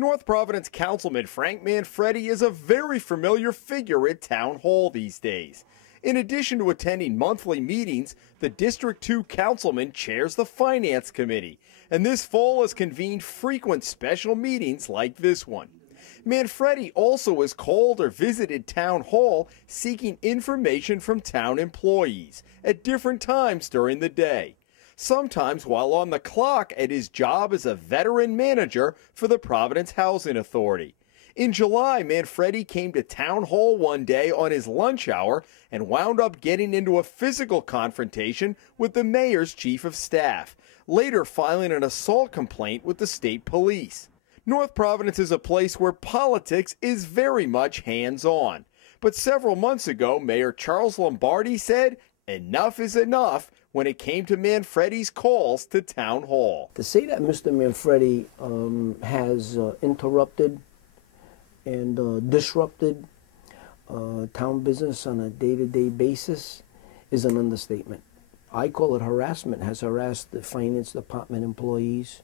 North Providence councilman Frank Manfredi is a very familiar figure at Town Hall these days. In addition to attending monthly meetings, the District 2 councilman chairs the Finance Committee, and this fall has convened frequent special meetings like this one. Manfredi also has called or visited Town Hall seeking information from town employees at different times during the day, sometimes while on the clock at his job as a veteran manager for the Providence Housing Authority. In July, Manfredi came to Town Hall one day on his lunch hour and wound up getting into a physical confrontation with the mayor's chief of staff, later filing an assault complaint with the state police. North Providence is a place where politics is very much hands-on. But several months ago, Mayor Charles Lombardi said enough is enough when it came to Manfredi's calls to Town Hall. To say that Mr. Manfredi has interrupted and disrupted town business on a day-to-day basis is an understatement. I call it harassment. Has harassed the finance department employees,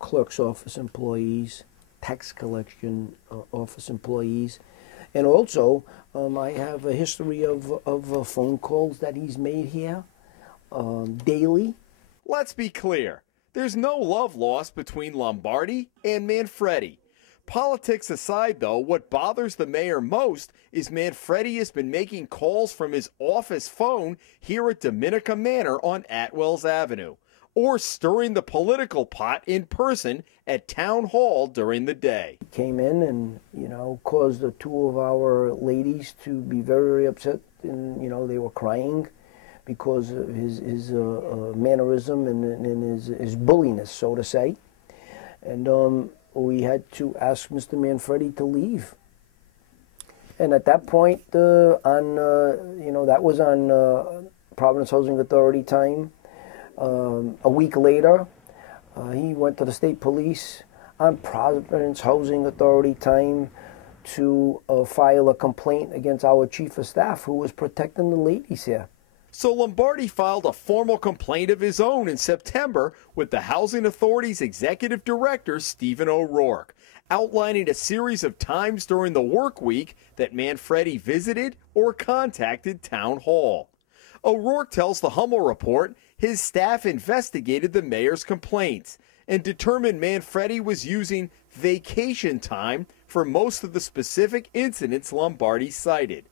clerk's office employees, tax collection office employees, and also I have a history of phone calls that he's made here daily. Let's be clear. There's no love lost between Lombardi and Manfredi. Politics aside, though, what bothers the mayor most is Manfredi has been making calls from his office phone here at Dominica Manor on Atwells Avenue, or stirring the political pot in person at Town Hall during the day. He came in and, caused the two of our ladies to be very, very upset, and, they were crying because of his mannerism and his bulliness, so to say. And we had to ask Mr. Manfredi to leave. And at that point, that was on Providence Housing Authority time. A week later, he went to the state police on Providence Housing Authority time to file a complaint against our chief of staff who was protecting the ladies here. So Lombardi filed a formal complaint of his own in September with the Housing Authority's executive director, Stephen O'Rourke, outlining a series of times during the work week that Manfredi visited or contacted Town Hall. O'Rourke tells the Hummel report his staff investigated the mayor's complaints and determined Manfredi was using vacation time for most of the specific incidents Lombardi cited.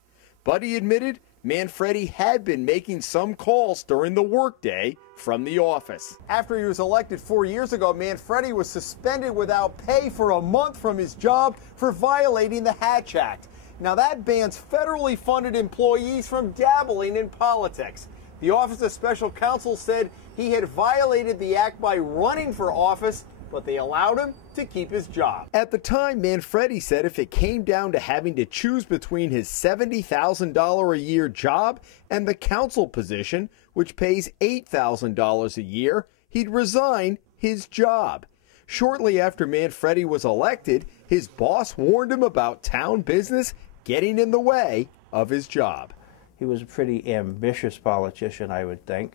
But he admitted Manfredi had been making some calls during the workday from the office. After he was elected 4 years ago, Manfredi was suspended without pay for a month from his job for violating the Hatch Act. Now that bans federally funded employees from dabbling in politics. The Office of Special Counsel said he had violated the act by running for office, but they allowed him to keep his job. At the time, Manfredi said if it came down to having to choose between his $70,000 a year job and the council position, which pays $8,000 a year, he'd resign his job. Shortly after Manfredi was elected, his boss warned him about town business getting in the way of his job. He was a pretty ambitious politician, I would think,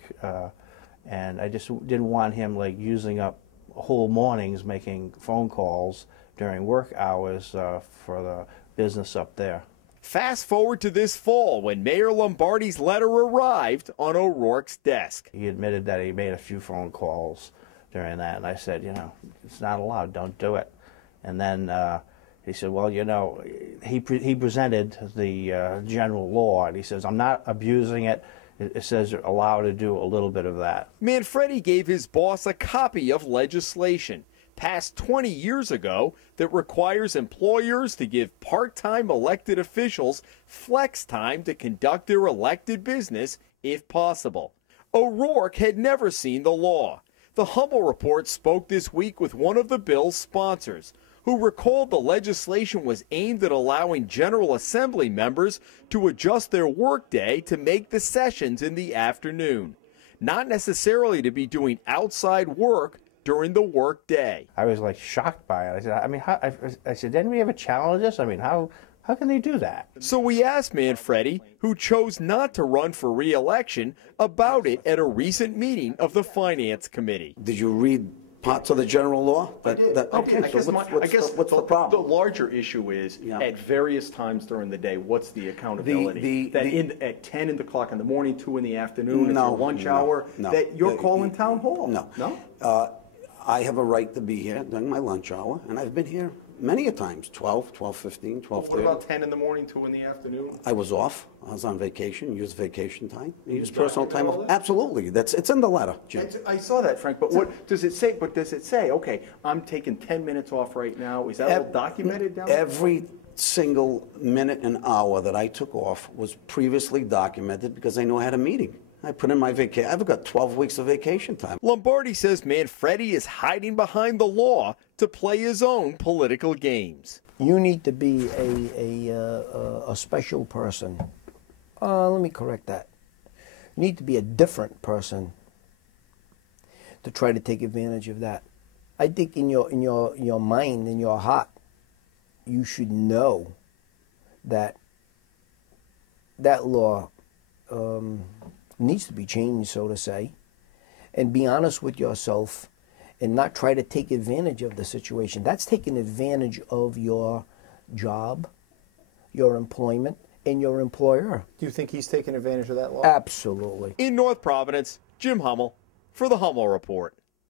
and I just didn't want him using up whole mornings making phone calls during work hours for the business up there. Fast forward to this fall when Mayor Lombardi's letter arrived on O'Rourke's desk. He admitted that he made a few phone calls during that, and I said, it's not allowed, don't do it. And then he said, well, he presented the general law, and he says, I'm not abusing it. It says you're allowed to do a little bit of that. Manfredi gave his boss a copy of legislation passed 20 years ago that requires employers to give part-time elected officials flex time to conduct their elected business if possible. O'Rourke had never seen the law. The Hummel report spoke this week with one of the bill's sponsors, who recalled the legislation was aimed at allowing General Assembly members to adjust their workday to make the sessions in the afternoon, not necessarily to be doing outside work during the workday. I was shocked by it. I said, didn't we ever challenge this? How can they do that? So we asked Manfredi, who chose not to run for re-election, about it at a recent meeting of the Finance Committee. Did you read parts of the general law? Okay, I guess what's the problem? The larger issue is at various times during the day, what's the accountability? At 10 o'clock in the morning, 2 in the afternoon, it's your lunch hour, that you're calling town hall? No. I have a right to be here during my lunch hour, and I've been here many a times, 12, 12:15, 12:30. What about 10 in the morning, 2 in the afternoon? I was off. I was on vacation. Used vacation time. Used personal time off. Absolutely. It's in the letter, Jim. I saw that, Frank. But what does it say? But does it say, okay, I'm taking 10 minutes off right now? Is that all documented down there? Every single minute and hour that I took off was previously documented because I knew I had a meeting. I put in my vacation. I've got 12 weeks of vacation time. Lombardi says Manfredi is hiding behind the law to play his own political games. You need to be a special person. Let me correct that. You need to be a different person to try to take advantage of that. I think in your mind, in your heart, you should know that that law needs to be changed, so to say, and be honest with yourself and not try to take advantage of the situation. That's taking advantage of your job, your employment, and your employer. Do you think he's taking advantage of that law? Absolutely. In North Providence, Jim Hummel for the Hummel Report.